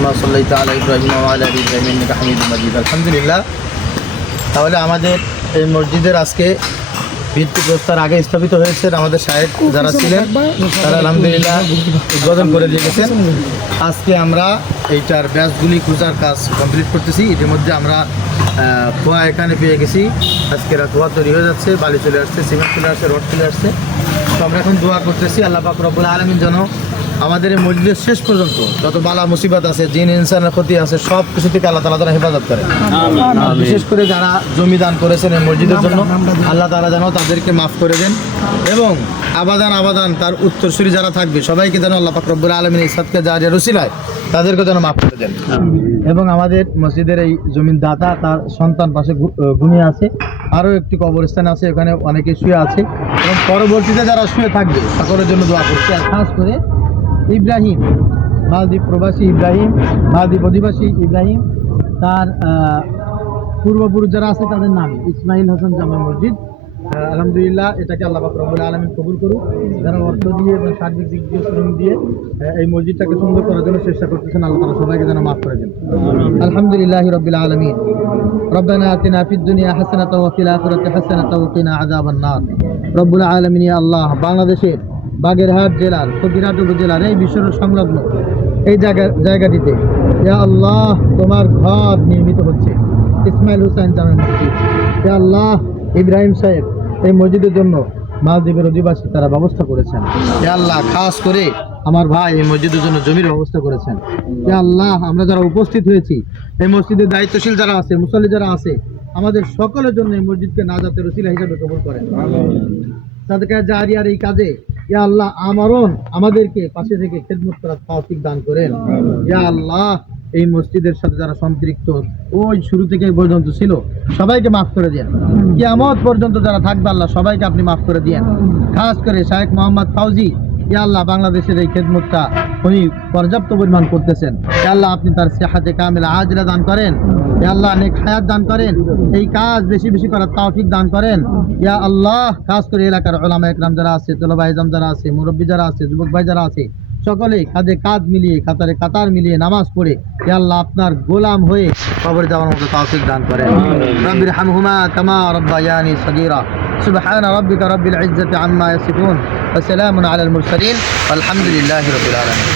কামা সাল্লাইতা আলা ইব্রাহিম ওয়া আলা আলি ইব্রাহিম ইন্নাকা হামিদুম মাজিদ। আলহামদুলিল্লাহ। তাহলে আমাদের এই মসজিদের আজকে ভিত্তিপ্রস্তর আগে স্থাপিত হয়েছে, আমাদের সাহেব যারা ছিলেন তারা আলহামদুলিল্লাহ উদ্বোধন করে দিয়ে গেছেন। আজকে আমরা এইটার ব্যাসগুলি খোঁজার কাজ কমপ্লিট করতেছি। ইতিমধ্যে আমরা খোয়া এখানে পেয়ে গেছি। আজকে খোয়া তৈরি হয়ে যাচ্ছে, বালি চলে আসছে, সিমেন্ট চলে আসছে, রড চলে আসছে। তো আমরা এখন দোয়া করতেছি আল্লাহ পাক রব্বুল আলামিন যেন আমাদের এই মসজিদের শেষ পর্যন্ত যত বালা মুসিবত আছে, জিন ইনসানের ক্ষতি আছে, সব কিছু থেকে আল্লাহ তাআলা যেন হেফাজত করে। বিশেষ করে যারা জমি দান করেছেন এই মসজিদের জন্য আল্লাহ তাআলা যেন তাদেরকে মাফ করে দেন, এবং আবাদান তার উত্তরসূরি যারা থাকবে সবাইকে যেন আল্লাহ পাক রব্বুল আলামিন এই সাদকা জারিয়ার উসিলায় তাদেরকে যেন মাফ করে দেন। এবং আমাদের মসজিদের এই জমিন দাতা তার সন্তান পাশে ঘুমিয়ে আছে, আরও একটি কবরস্থান আছে, ওখানে অনেকে শুয়ে আছে, এবং পরবর্তীতে যারা শুয়ে থাকবে সকলের জন্য দোয়া করছে। আর খাস করে ইব্রাহিম, মালদ্বীপ প্রবাসী ইব্রাহিম, মালদ্বীপ অধিবাসী ইব্রাহিম, তার পূর্বপুরুষ যারা আছে তাদের নাম ইসমাইল হোসেন জামা মসজিদ। আলহামদুলিল্লাহ, এটাকে আল্লাহ পাক রব্বুল আলামিন কবুল করুক। যারা অর্থ দিয়ে এবং সার্বিক দিক দিয়ে শ্রম দিয়ে এই মসজিদটাকে সুন্দর করার জন্য চেষ্টা করতেছেন, আল্লাহ তাআলা সবাইকে যেন মাফ করে দেন। আলহামদুলিল্লাহি রাব্বিল আলামিন। রব্বানা আতিনা ফিদ দুনিয়া হাসানাতাও ওয়া ফিল আখিরাতি হাসানাতাও ওয়া কিনা আযাবান নার। রব্বুল আলামিন, ইয়া আল্লাহ, বাংলাদেশের বাগেরহাট জেলার ফকিরহাট উপজেলার এই বিশ্ব সংলগ্ন এই জায়গাটিতে ইয়া আল্লাহ তোমার ঘর নির্মিত হচ্ছে, ইসমাইল হোসেন জামা মসজিদ। ইয়া আল্লাহ, ইব্রাহিম সাহেব এই মসজিদের জন্য মালদ্বীপের অধিবাসী তারা ব্যবস্থা করেছেন। ইয়া আল্লাহ, খাস করে আমার ভাই এই মসজিদের জন্য জমির ব্যবস্থা করেছেন। ইয়া আল্লাহ, আমরা যারা উপস্থিত হয়েছি, এই মসজিদের দায়িত্বশীল যারা আছে, মুসল্লি যারা আছে, আমাদের সকলের জন্য এই মসজিদকে নাজাতের ওসিলা হিসেবে কবুল করেন। সাদকা জারিয়ার এই কাজে ইয়া আল্লাহ আমাদেরকে পাশে থেকে খেদমত করার তৌফিক দান করেন। ইয়া আল্লাহ, এই মসজিদের সাথে যারা সম্পৃক্ত ওই শুরু থেকে পর্যন্ত ছিল সবাইকে মাফ করে দেন। কিয়ামত পর্যন্ত যারা থাকবে আল্লাহ সবাইকে আপনি মাফ করে দেন। খাস করে শায়েখ মোহাম্মদ ফাউজি, ইয়া আল্লাহ, বাংলাদেশের এই খেদমতটা উনি পর্যাপ্ত পরিমাণ করতেছেন। ইয়া আল্লাহ, আপনি তার সিহাতে কামিলা আজরা দান করেন। ইয়া আল্লাহ, নেক হায়াত দান করেন, এই কাজ বেশি বেশি করার তৌফিক দান করেন। ইয়া আল্লাহ, খাস করে এলাকার উলামা ইকরাম যারা আছে, তোলাবা ইজম যারা আছে, মুরব্বী যারা আছে, যুবক ভাই যারা আছে, সকলে কাঁধে কাঁধ মিলিয়ে কাতারে কাতার মিলিয়ে নামাজ পড়ে ইয়া আল্লাহ আপনার গোলাম হয়ে কবরে যাওয়ার মতো তৌফিক দান করেন। রাব্বির হামহুমা কামা রাব্বায়ানি সগীরা। সুবহান রাব্বিকা রাব্বিল ইজ্জাতি আম্মা ইয়াসিফুন ওয়া সালামুন আলাল মুরসালিন ওয়ালহামদুলিল্লাহি রাব্বিল আলামিন।